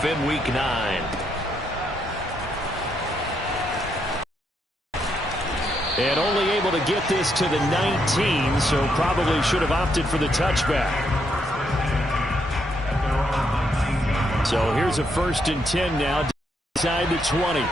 kickoff in Week 9. And only able to get this to the 19, so probably should have opted for the touchback. So here's a 1st and 10 now, inside the 20.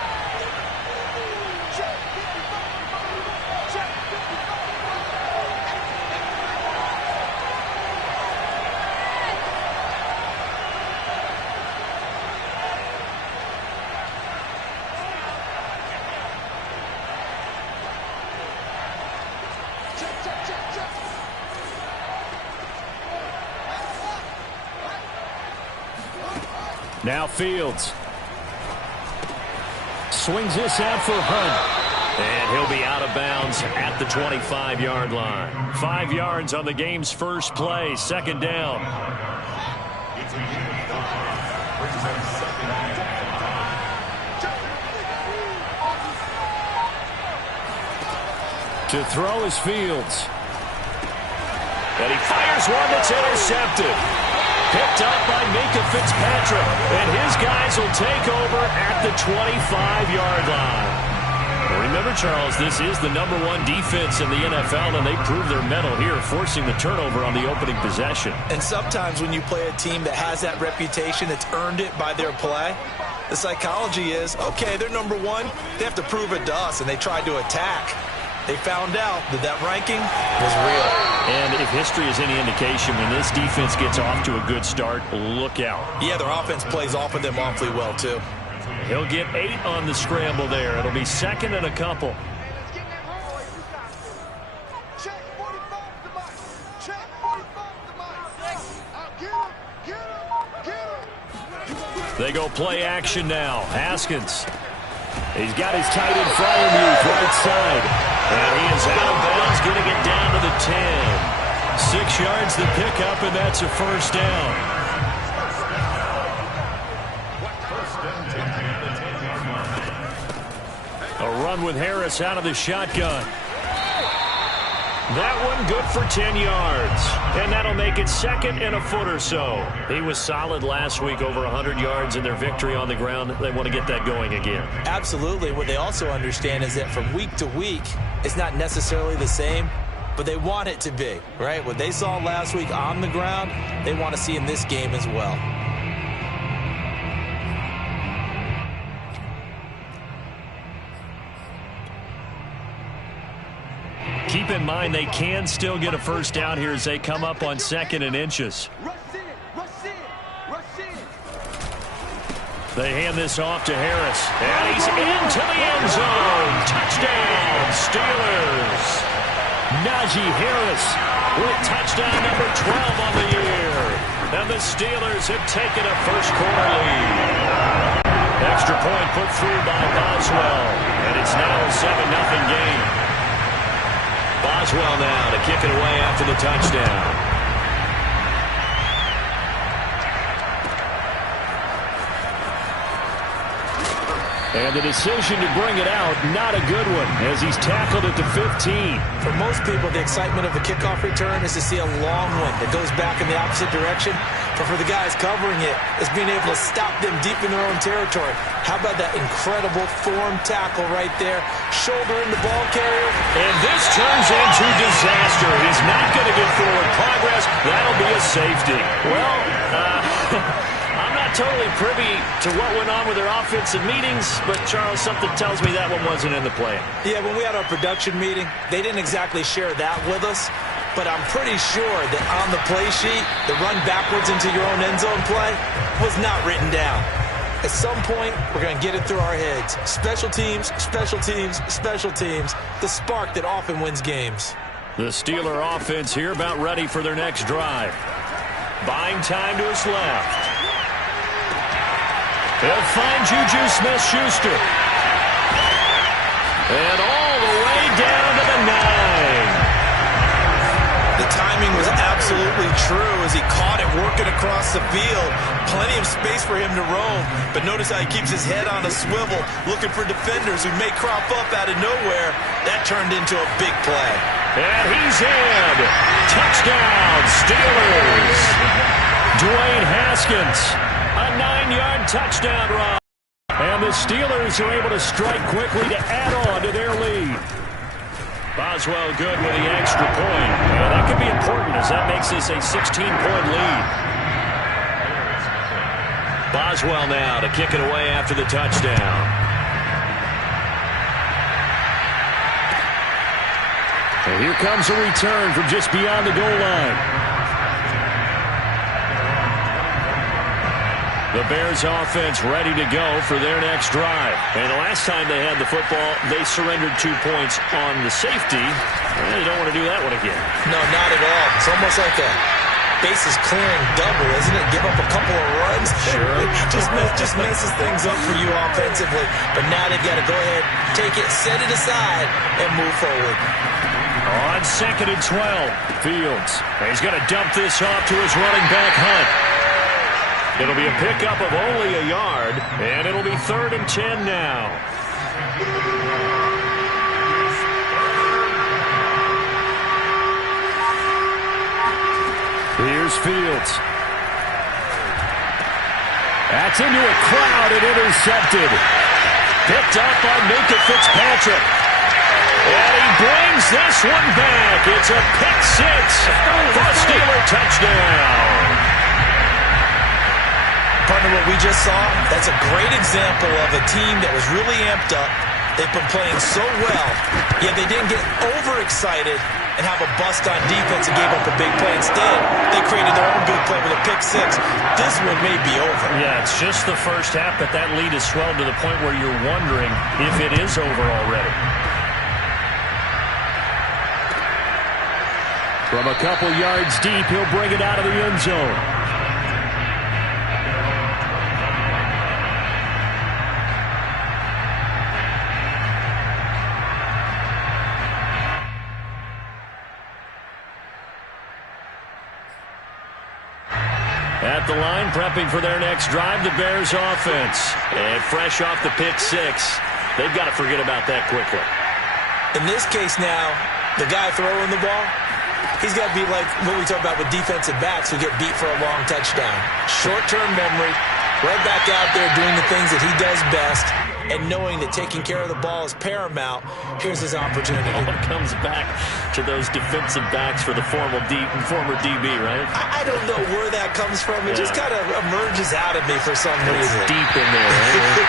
Now Fields. Swings this out for Hunt. And he'll be out of bounds at the 25-yard line. 5 yards on the game's first play. 2nd down. To throw is Fields. And he fires one that's intercepted. Picked up by Minka Fitzpatrick. And his guys will take over at the 25-yard line. Well, remember, Charles, this is the #1 defense in the NFL, and they prove their mettle here, forcing the turnover on the opening possession. And sometimes when you play a team that has that reputation, that's earned it by their play, the psychology is, okay, they're #1. They have to prove it to us, and they tried to attack. They found out that that ranking was real. And if history is any indication, when this defense gets off to a good start, look out. Yeah, their offense plays off of them awfully well, too. He'll get 8 on the scramble there. It'll be 2nd and a couple. They go play action now. Haskins. He's got his tight end Fryermuth right side. And he is out of bounds, getting it down to the 10. 6 yards the pickup, and that's a 1st down. A run with Harris out of the shotgun. That one good for 10 yards. And that'll make it 2nd and a foot or so. He was solid last week, over 100 yards in their victory on the ground. They want to get that going again. Absolutely. What they also understand is that from week to week, it's not necessarily the same, but they want it to be, right? What they saw last week on the ground, they want to see in this game as well. Keep in mind they can still get a 1st down here as they come up on 2nd and inches. They hand this off to Harris. And he's into the end zone. Touchdown, Steelers. Najee Harris with touchdown number 12 on the year. And the Steelers have taken a first-quarter lead. Extra point put through by Boswell. And it's now a 7-0 game. Boswell now to kick it away after the touchdown. And the decision to bring it out, not a good one, as he's tackled at the 15. For most people, the excitement of a kickoff return is to see a long one that goes back in the opposite direction. But for the guys covering it, it's being able to stop them deep in their own territory. How about that incredible form tackle right there? Shoulder in the ball carrier. And this turns into disaster. He's not going to get forward progress. That'll be a safety. Well, I'm not totally privy to what went on with their offensive meetings, but Charles, something tells me that one wasn't in the plan. Yeah, when we had our production meeting, they didn't exactly share that with us, but I'm pretty sure that on the play sheet, the run backwards into your own end zone play was not written down. At some point, we're going to get it through our heads. Special teams, special teams, special teams, the spark that often wins games. The Steeler offense here about ready for their next drive. Buying time to his left. They'll find Juju Smith-Schuster. And all the way down to the 9. The timing was absolutely true as he caught it working across the field. Plenty of space for him to roam. But notice how he keeps his head on a swivel, looking for defenders who may crop up out of nowhere. That turned into a big play. And he's in. Touchdown, Steelers. Dwayne Haskins A 9-yard touchdown run. And the Steelers are able to strike quickly to add on to their lead. Boswell good with the extra point. And that could be important as that makes this a 16-point lead. Boswell now to kick it away after the touchdown. And here comes a return from just beyond the goal line. The Bears offense ready to go for their next drive. And the last time they had the football, they surrendered 2 points on the safety. They don't want to do that one again. No, not at all. It's almost like a bases clearing double, isn't it? Give up a couple of runs. Sure. just messes things up for you offensively. But now they've got to go ahead, take it, set it aside, and move forward. On 2nd and 12, Fields. He's going to dump this off to his running back, Hunt. It'll be a pickup of only a yard, and it'll be 3rd and 10 now. Here's Fields. That's into a crowd and intercepted. Picked up by Minkah Fitzpatrick. And he brings this one back. It's a pick six for a Steeler touchdown. Partner, what we just saw, that's a great example of a team that was really amped up. They've been playing so well, yet they didn't get overexcited and have a bust on defense and gave up a big play. Instead, they created their own big play with a pick six. This one may be over. Yeah, it's just the first half, but that lead has swelled to the point where you're wondering if it is over already. From a couple yards deep, he'll bring it out of the end zone. At the line, prepping for their next drive, the Bears offense. And fresh off the pick six, they've got to forget about that quickly. In this case now, the guy throwing the ball, he's got to be like what we talk about with defensive backs who get beat for a long touchdown. Short-term memory, right back out there doing the things that he does best, and knowing that taking care of the ball is paramount. Here's his opportunity. All comes back to those defensive backs for the former DB, right? I don't know where that comes from. It just kind of emerges out of me for some reason. It's deep in there, right?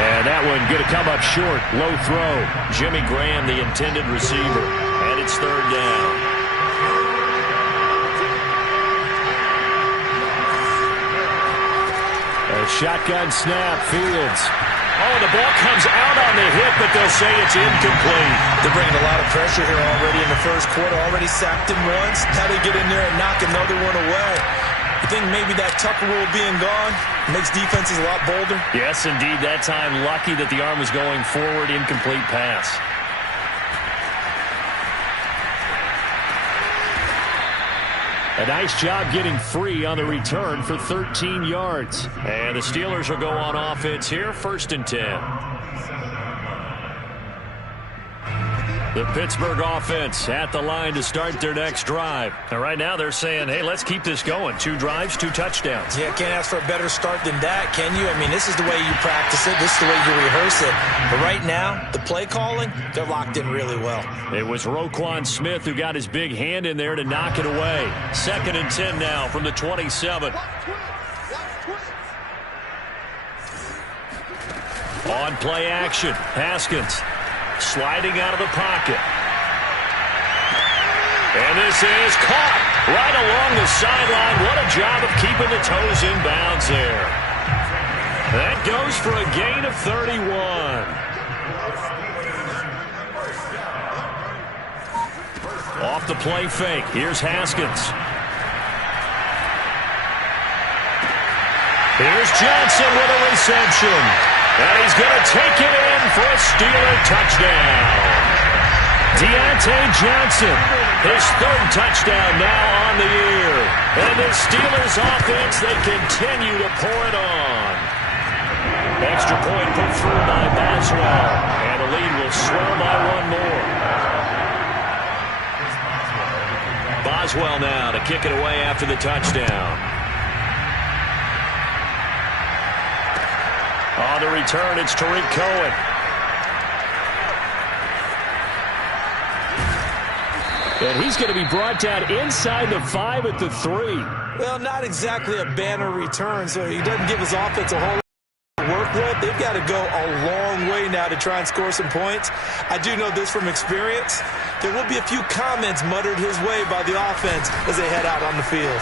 And that one going to come up short. Low throw. Jimmy Graham, the intended receiver. And it's 3rd down. A shotgun snap. Fields. Oh, the ball comes out on the hit, but they'll say it's incomplete. They're bringing a lot of pressure here already in the first quarter. Already sacked him once. How do they get in there and knock another one away? You think maybe that Tucker rule being gone makes defenses a lot bolder? Yes, indeed. That time, lucky that the arm was going forward. Incomplete pass. A nice job getting free on the return for 13 yards. And the Steelers will go on offense here, 1st and 10. The Pittsburgh offense at the line to start their next drive. And right now they're saying, hey, let's keep this going. 2 drives, 2 touchdowns. Yeah, can't ask for a better start than that, can you? I mean, this is the way you practice it. This is the way you rehearse it. But right now, the play calling, they're locked in really well. It was Roquan Smith who got his big hand in there to knock it away. 2nd and 10 now from the 27. On play action, Haskins. Sliding out of the pocket. And this is caught right along the sideline. What a job of keeping the toes in bounds there. That goes for a gain of 31. Off the play fake. Here's Haskins. Here's Johnson with a reception. And he's going to take it in for a Steeler touchdown. Deontay Johnson, his 3rd touchdown now on the year. And the Steelers offense, they continue to pour it on. Extra point put through by Boswell. And the lead will swell by 1 more. Boswell now to kick it away after the touchdown. On the return, it's Tariq Cohen. And he's going to be brought down inside the 5 at the 3. Well, not exactly a banner return, so he doesn't give his offense a whole lot of work with. They've got to go a long way now to try and score some points. I do know this from experience. There will be a few comments muttered his way by the offense as they head out on the field.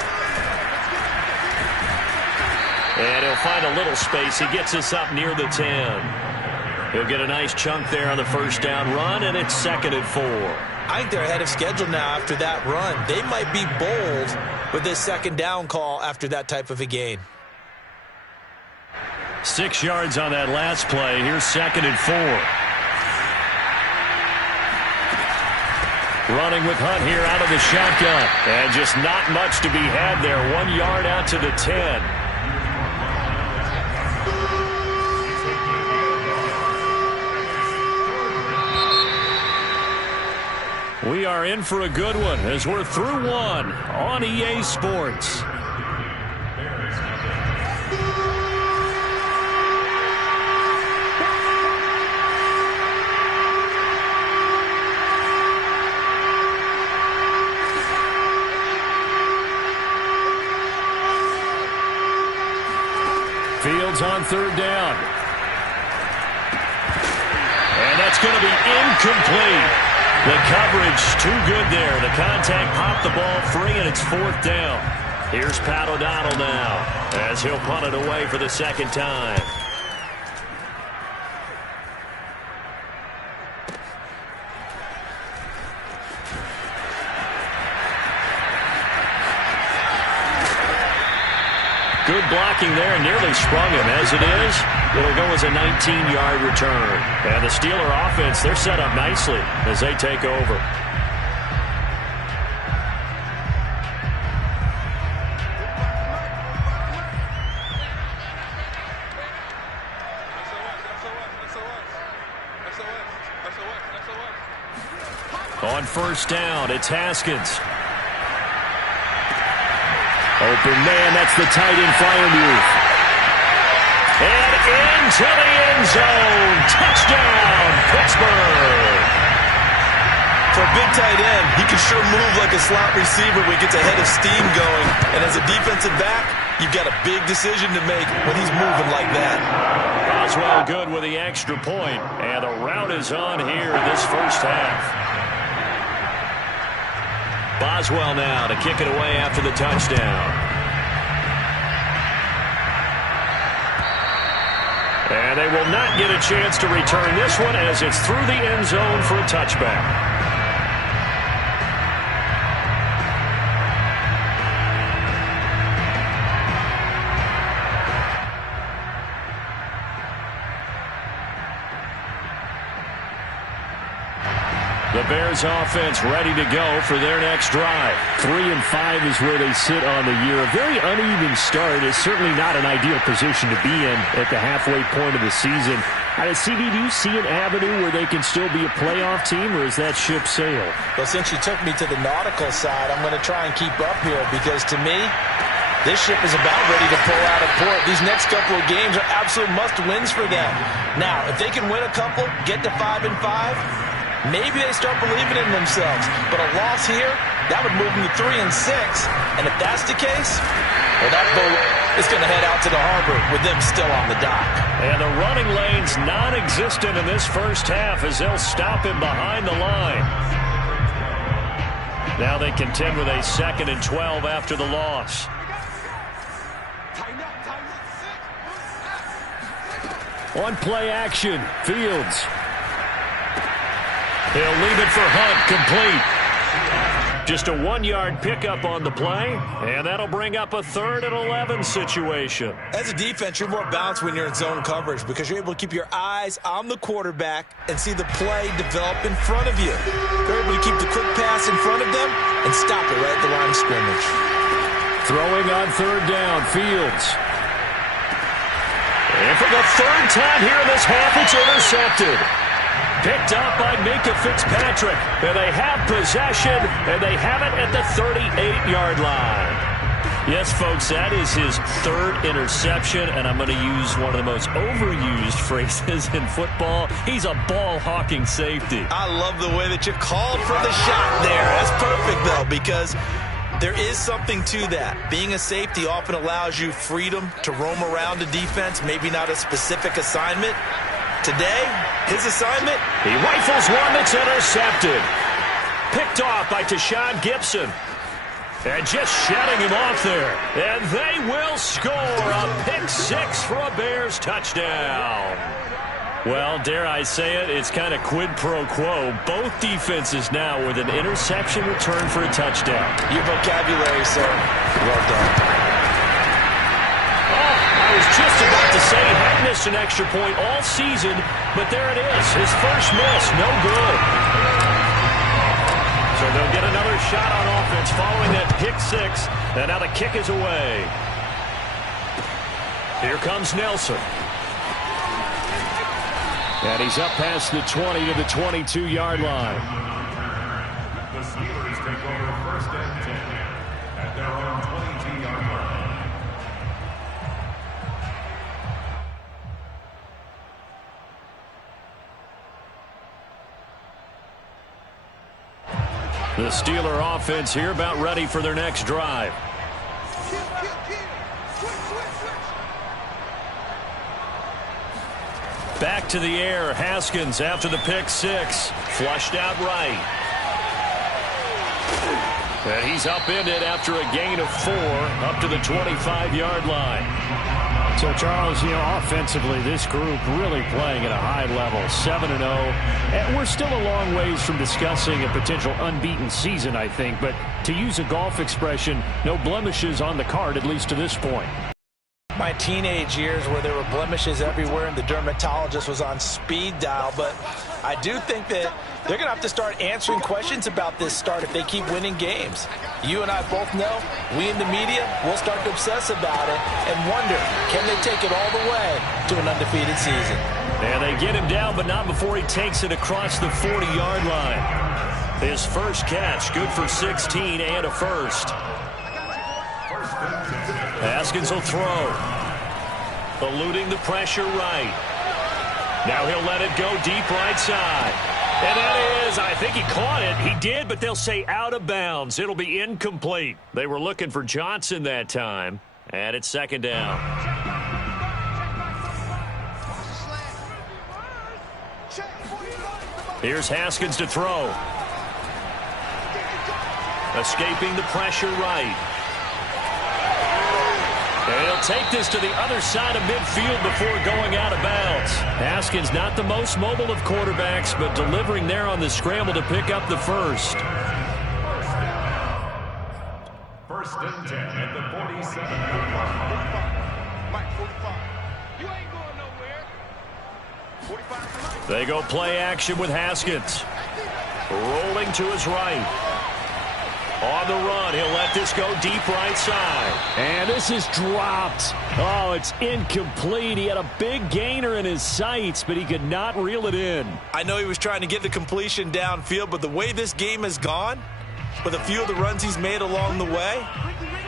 And he'll find a little space. He gets us up near the 10. He'll get a nice chunk there on the first down run, and it's 2nd and 4. I think they're ahead of schedule now after that run. They might be bold with this 2nd down call after that type of a gain. 6 yards on that last play. Here's 2nd and 4. Running with Hunt here out of the shotgun. And just not much to be had there. 1 yard out to the 10. We are in for a good one as we're through one on EA Sports. Fields on 3rd down. And that's going to be incomplete. The coverage too good there. The contact popped the ball free, and it's 4th down. Here's Pat O'Donnell now as he'll punt it away for the 2nd time. Good blocking there, and nearly sprung him. As it is, it'll go as a 19-yard return. And the Steeler offense, they're set up nicely as they take over. On 1st down, it's Haskins. Open man, that's the tight end Freiermuth. And into the end zone. Touchdown, Pittsburgh. For a big tight end, he can sure move like a slot receiver when he gets a head of steam going. And as a defensive back, you've got a big decision to make when he's moving like that. Boswell good with the extra point. And the route is on here this first half. Boswell now to kick it away after the touchdown. And they will not get a chance to return this one as it's through the end zone for a touchback. The Bears offense ready to go for their next drive. 3-5 is where they sit on the year. A very uneven start is certainly not an ideal position to be in at the halfway point of the season. CD, do you see an avenue where they can still be a playoff team, or is that ship sailed? Well, since you took me to the nautical side, I'm going to try and keep up here because to me, this ship is about ready to pull out of port. These next couple of games are absolute must-wins for them. Now, if they can win a couple, get to 5-5, maybe they start believing in themselves. But a loss here, that would move them to 3-6. And if that's the case, well, that boat is going to head out to the harbor with them still on the dock. And the running lane's non-existent in this first half as they'll stop him behind the line. Now they contend with a 2nd and 12 after the loss. On play action, Fields. He'll leave it for Hunt, complete. Just a 1-yard pickup on the play, and that'll bring up a 3rd and 11 situation. As a defense, you're more balanced when you're in zone coverage because you're able to keep your eyes on the quarterback and see the play develop in front of you. You're able to keep the quick pass in front of them and stop it right at the line of scrimmage. Throwing on 3rd down, Fields. And for the 3rd time here in this half, it's intercepted. Picked up by Minkah Fitzpatrick. And they have possession, and they have it at the 38-yard line. Yes, folks, that is his third interception, and I'm going to use one of the most overused phrases in football. He's a ball-hawking safety. I love the way that you called for the shot there. That's perfect, though, because there is something to that. Being a safety often allows you freedom to roam around the defense, maybe not a specific assignment. Today, his assignment? He rifles one that's intercepted. Picked off by Tashawn Gibson. And just shutting him off there. And they will score a pick six for a Bears touchdown. Well, dare I say it, it's kind of quid pro quo. Both defenses now with an interception return for a touchdown. Your vocabulary, sir. Well done. Oh, I was just about to say he had missed an extra point all season, but there it is. His first miss, no good. So they'll get another shot on offense following that pick six. And now the kick is away. Here comes Nelson. And he's up past the 20 to the 22-yard line. The Steelers take over first and 10 at their own 22-yard line. The Steeler offense here about ready for their next drive. Back to the air, Haskins after the pick six. Flushed out right. And he's upended after a gain of 4 up to the 25-yard line. So, Charles, offensively, this group really playing at a high level, 7-0. And we're still a long ways from discussing a potential unbeaten season, I think. But to use a golf expression, no blemishes on the card, at least to this point. My teenage years where there were blemishes everywhere and the dermatologist was on speed dial, but I do think that they're going to have to start answering questions about this start if they keep winning games. You and I both know, we in the media will start to obsess about it and wonder, can they take it all the way to an undefeated season? And they get him down, but not before he takes it across the 40-yard line. His first catch, good for 16 and a first. Haskins will throw. Eluding the pressure right. Now he'll let it go deep right side. And that is, I think he caught it. He did, but they'll say out of bounds. It'll be incomplete. They were looking for Johnson that time. And it's second down. Here's Haskins to throw. Escaping the pressure right. And he'll take this to the other side of midfield before going out of bounds. Haskins not the most mobile of quarterbacks, but delivering there on the scramble to pick up the first. First and 10 at the 47. They go play action with Haskins. Rolling to his right. On the run, he'll let this go deep right side. And this is dropped. Oh, it's incomplete. He had a big gainer in his sights, but he could not reel it in. I know he was trying to get the completion downfield, but the way this game has gone, with a few of the runs he's made along the way,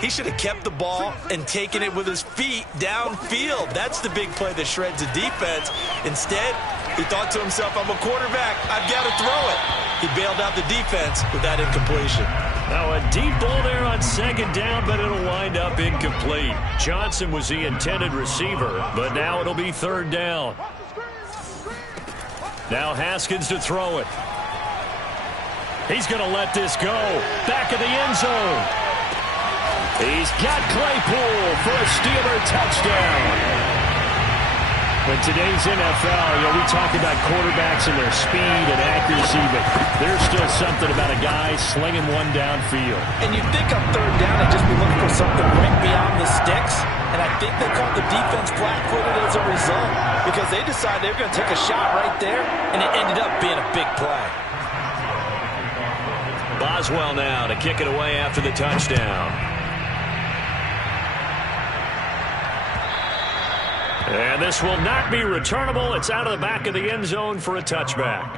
he should have kept the ball and taken it with his feet downfield. That's the big play that shreds the defense. Instead, he thought to himself, I'm a quarterback. I've got to throw it. He bailed out the defense with that incompletion. Now a deep ball there on second down, but it'll wind up incomplete. Johnson was the intended receiver, but now it'll be third down. Now Haskins to throw it. He's going to let this go. Back of the end zone. He's got Claypool for a Steeler touchdown. In today's NFL, we talk about quarterbacks and their speed and accuracy, but there's still something about a guy slinging one downfield. And you'd think on third down they'd just be looking for something right beyond the sticks, and I think they caught the defense flat-footed as a result because they decided they were going to take a shot right there, and it ended up being a big play. Boswell now to kick it away after the touchdown. And this will not be returnable. It's out of the back of the end zone for a touchback.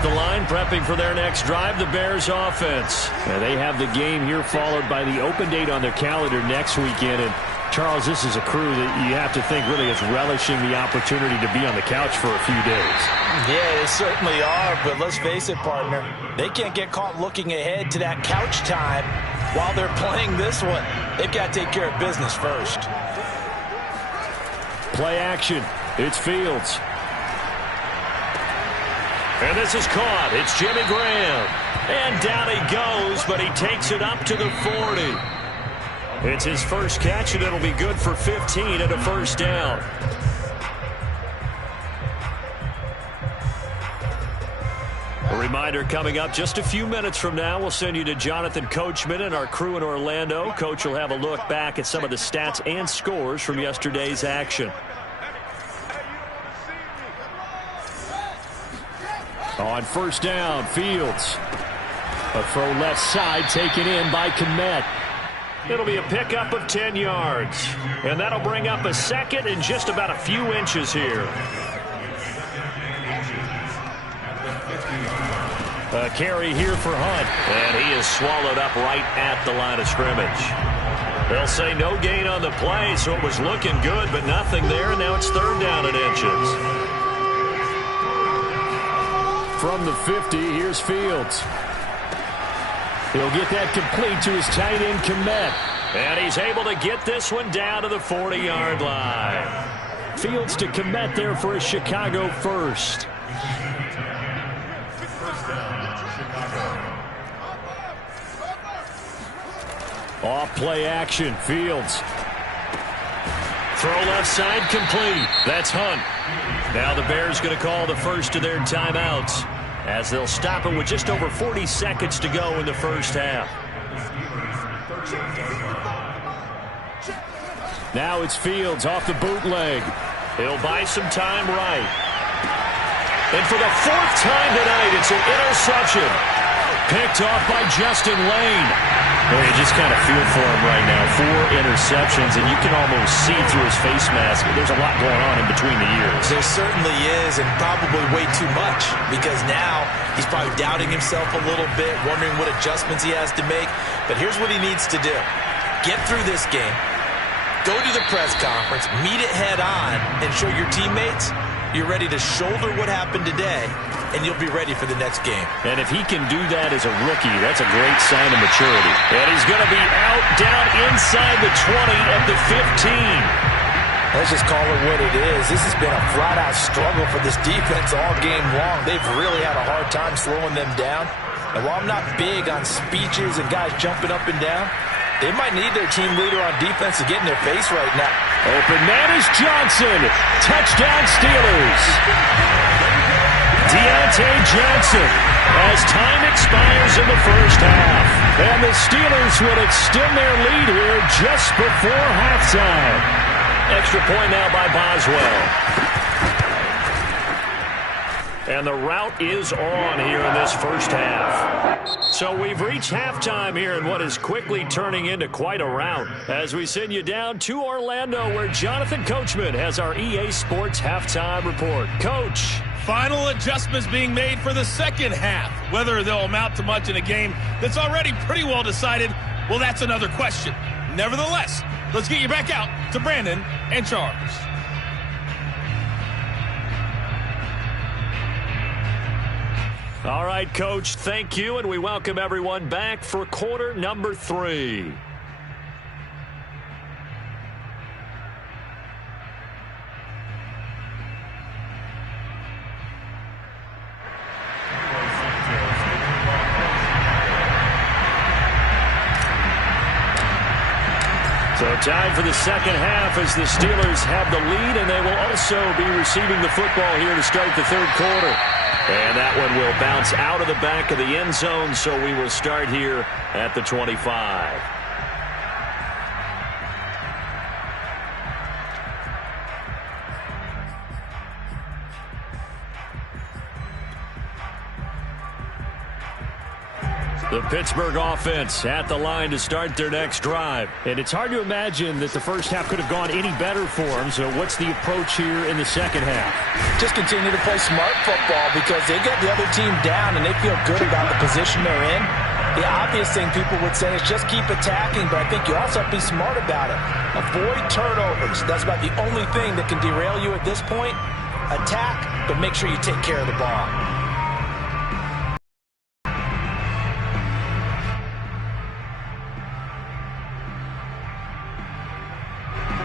at the line, prepping for their next drive, the Bears offense. And they have the game here followed by the open date on their calendar next weekend. And Charles, this is a crew that you have to think really is relishing the opportunity to be on the couch for a few days. Yeah, they certainly are, but let's face it, partner. They can't get caught looking ahead to that couch time while they're playing this one. They've got to take care of business first. Play action. It's Fields. And this is caught. It's Jimmy Graham. And down he goes, but he takes it up to the 40. It's his first catch, and it'll be good for 15 and a first down. A reminder coming up just a few minutes from now, we'll send you to Jonathan Coachman and our crew in Orlando. Coach will have a look back at some of the stats and scores from yesterday's action. On first down, Fields. A throw left side taken in by Kmet. It'll be a pickup of 10 yards. And that'll bring up a second and just about a few inches here. A carry here for Hunt. And he is swallowed up right at the line of scrimmage. They'll say no gain on the play, so it was looking good, but nothing there. And now it's third down and inches. From the 50, here's Fields. He'll get that complete to his tight end, Kmet. And he's able to get this one down to the 40-yard line. Fields to Kmet there for a Chicago first. Off play action, Fields. Throw left side complete. That's Hunt. Now the Bears going to call the first of their timeouts as they'll stop it with just over 40 seconds to go in the first half. Now it's Fields off the bootleg. He'll buy some time right. And for the fourth time tonight, it's an interception. Picked off by Justin Lane. Well, you just kind of feel for him right now. 4 interceptions, and you can almost see through his face mask. There's a lot going on in between the ears. There certainly is, and probably way too much, because now he's probably doubting himself a little bit, wondering what adjustments he has to make. But here's what he needs to do. Get through this game, go to the press conference, meet it head on, and show your teammates you're ready to shoulder what happened today, and you'll be ready for the next game. And if he can do that as a rookie, that's a great sign of maturity. And he's going to be out, down inside the 20 at the 15. Let's just call it what it is. This has been a flat-out struggle for this defense all game long. They've really had a hard time slowing them down. And while I'm not big on speeches and guys jumping up and down, they might need their team leader on defense to get in their face right now. Open man is Johnson. Touchdown Steelers. Deontay Johnson as time expires in the first half. And the Steelers will extend their lead here just before halftime. Extra point now by Boswell. And the route is on here in this first half. So we've reached halftime here in what is quickly turning into quite a rout as we send you down to Orlando where Jonathan Coachman has our EA Sports halftime report. Coach. Final adjustments being made for the second half. Whether they'll amount to much in a game that's already pretty well decided, well, that's another question. Nevertheless, let's get you back out to Brandon and Charles. All right, Coach, thank you, and we welcome everyone back for quarter number 3. So time for the second half as the Steelers have the lead, and they will also be receiving the football here to start the third quarter. And that one will bounce out of the back of the end zone, so we will start here at the 25. The Pittsburgh offense at the line to start their next drive. And it's hard to imagine that the first half could have gone any better for them. So what's the approach here in the second half? Just continue to play smart football because they get the other team down and they feel good about the position they're in. The obvious thing people would say is just keep attacking, but I think you also have to be smart about it. Avoid turnovers. That's about the only thing that can derail you at this point. Attack, but make sure you take care of the ball.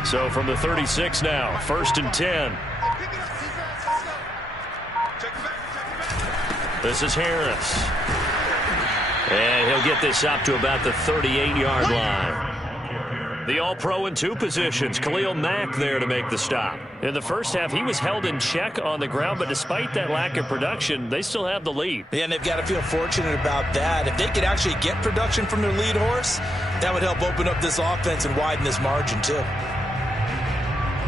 So from the 36 now, 1st and 10. This is Harris. And he'll get this up to about the 38-yard line. The All-Pro in 2 positions. Khalil Mack there to make the stop. In the first half, he was held in check on the ground, but despite that lack of production, they still have the lead. Yeah, and they've got to feel fortunate about that. If they could actually get production from their lead horse, that would help open up this offense and widen this margin, too.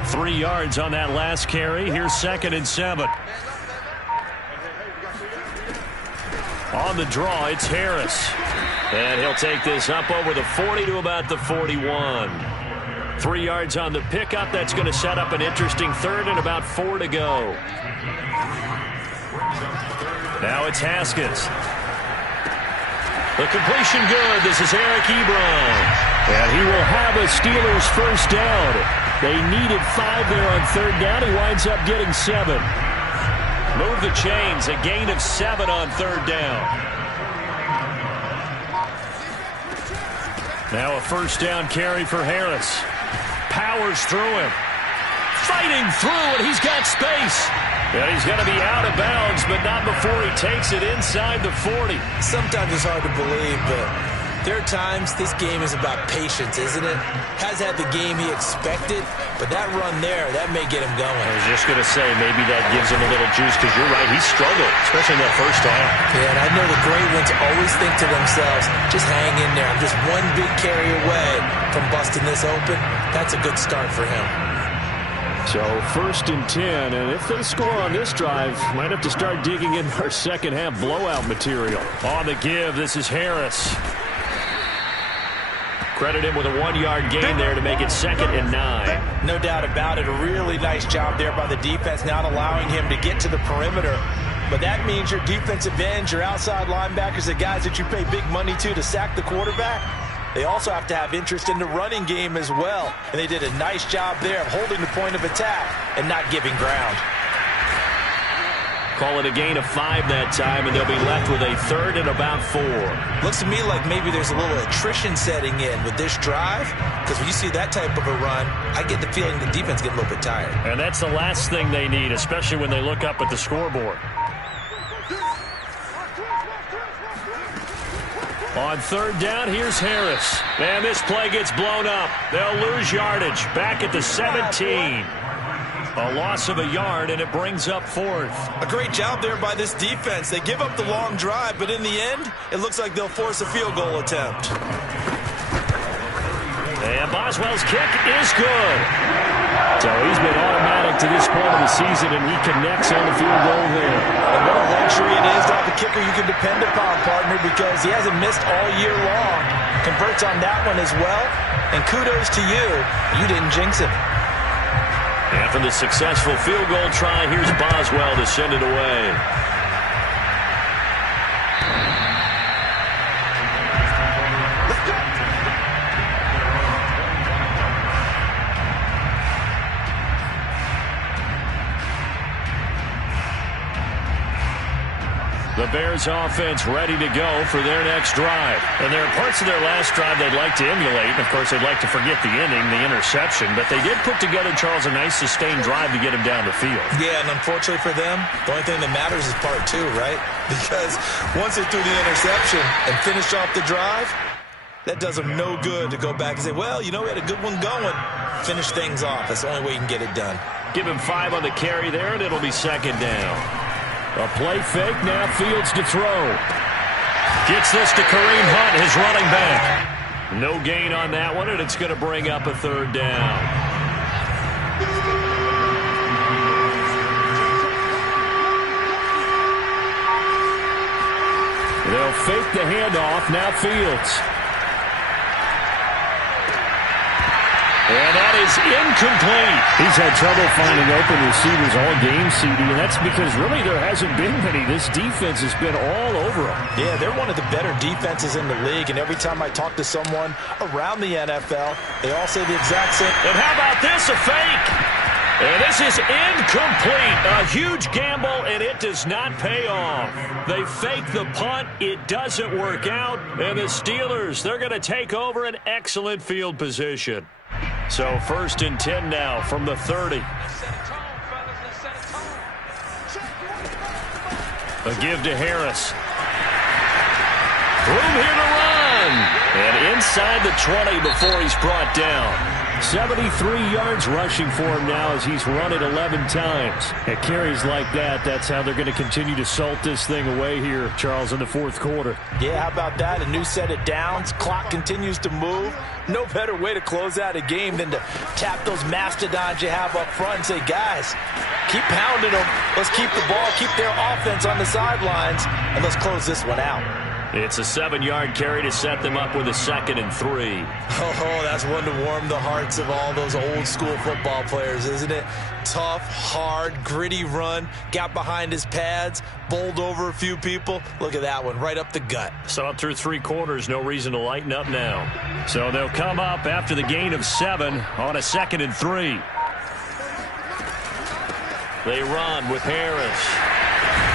3 yards on that last carry. Here's 2nd and 7. On the draw, it's Harris. And he'll take this up over the 40 to about the 41. 3 yards on the pickup. That's going to set up an interesting 3rd and about 4 to go. Now it's Haskins. The completion good. This is Eric Ebron. And he will have a Steelers first down. They needed 5 there on 3rd down. He winds up getting 7. Move the chains. A gain of 7 on 3rd down. Now a first down carry for Harris. Powers through him. Fighting through, and he's got space. And he's going to be out of bounds, but not before he takes it inside the 40. Sometimes it's hard to believe, but there are times this game is about patience, isn't it? Has had the game he expected, but that run there, that may get him going. I was just going to say, maybe that gives him a little juice, because you're right, he struggled, especially in that first half. Yeah, and I know the great ones always think to themselves, just hang in there. I'm just one big carry away from busting this open. That's a good start for him. So 1st and 10, and if they score on this drive, might have to start digging in our second half blowout material. On the give, this is Harris. Credit him with a 1-yard gain there to make it 2nd and 9. No doubt about it. A really nice job there by the defense, not allowing him to get to the perimeter. But that means your defensive ends, your outside linebackers, the guys that you pay big money to sack the quarterback, they also have to have interest in the running game as well. And they did a nice job there of holding the point of attack and not giving ground. Call it a gain of 5 that time, and they'll be left with a 3rd and about 4. Looks to me like maybe there's a little attrition setting in with this drive, because when you see that type of a run, I get the feeling the defense gets a little bit tired. And that's the last thing they need, especially when they look up at the scoreboard. On 3rd down, here's Harris. And this play gets blown up. They'll lose yardage. Back at the 17. A loss of a yard, and it brings up 4th. A great job there by this defense. They give up the long drive, but in the end, it looks like they'll force a field goal attempt. And Boswell's kick is good. So he's been automatic to this point of the season, and he connects on the field goal there. And what a luxury it is to have a kicker you can depend upon, partner, because he hasn't missed all year long. Converts on that one as well. And kudos to you. You didn't jinx him. After the successful field goal try, here's Boswell to send it away. The Bears offense ready to go for their next drive. And there are parts of their last drive they'd like to emulate. And of course, they'd like to forget the inning, the interception. But they did put together, Charles, a nice sustained drive to get him down the field. Yeah, and unfortunately for them, the only thing that matters is part 2, right? Because once they threw the interception and finished off the drive, that does them no good to go back and say, well, you know, we had a good one going. Finish things off. That's the only way you can get it done. Give him 5 on the carry there, and it'll be 2nd down. A play fake, now Fields to throw. Gets this to Kareem Hunt, his running back. No gain on that one, and it's going to bring up a 3rd down. They'll fake the handoff. Now Fields. And that is incomplete. He's had trouble finding open receivers all game, CD, and that's because really there hasn't been many. This defense has been all over them. Yeah, they're one of the better defenses in the league, and every time I talk to someone around the NFL, they all say the exact same. And how about this, a fake? And this is incomplete. A huge gamble, and it does not pay off. They fake the punt. It doesn't work out. And the Steelers, they're going to take over an excellent field position. So 1st and 10 now from the 30. A give to Harris. Room here to run. And inside the 20 before he's brought down. 73 yards rushing for him now as he's run it 11 times. At carries like that, that's how they're going to continue to salt this thing away here, Charles, in the 4th quarter. Yeah, how about that? A new set of downs. Clock continues to move. No better way to close out a game than to tap those mastodons you have up front and say, guys, keep pounding them. Let's keep the ball, keep their offense on the sidelines, and let's close this one out. It's a 7-yard carry to set them up with a 2nd and 3. Oh, that's one to warm the hearts of all those old school football players, isn't it? Tough, hard, gritty run, got behind his pads, bowled over a few people. Look at that one, right up the gut. So through 3 quarters, no reason to lighten up now. So they'll come up after the gain of 7 on a 2nd and 3. They run with Harris.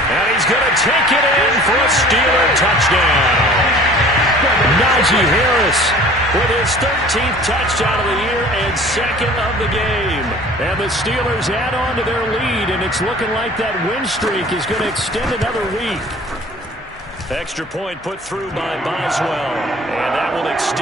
And he's going to take it in for a Steeler touchdown. Najee Harris with his 13th touchdown of the year and 2nd of the game. And the Steelers add on to their lead, and it's looking like that win streak is going to extend another week. Extra point put through by Boswell, and that will extend.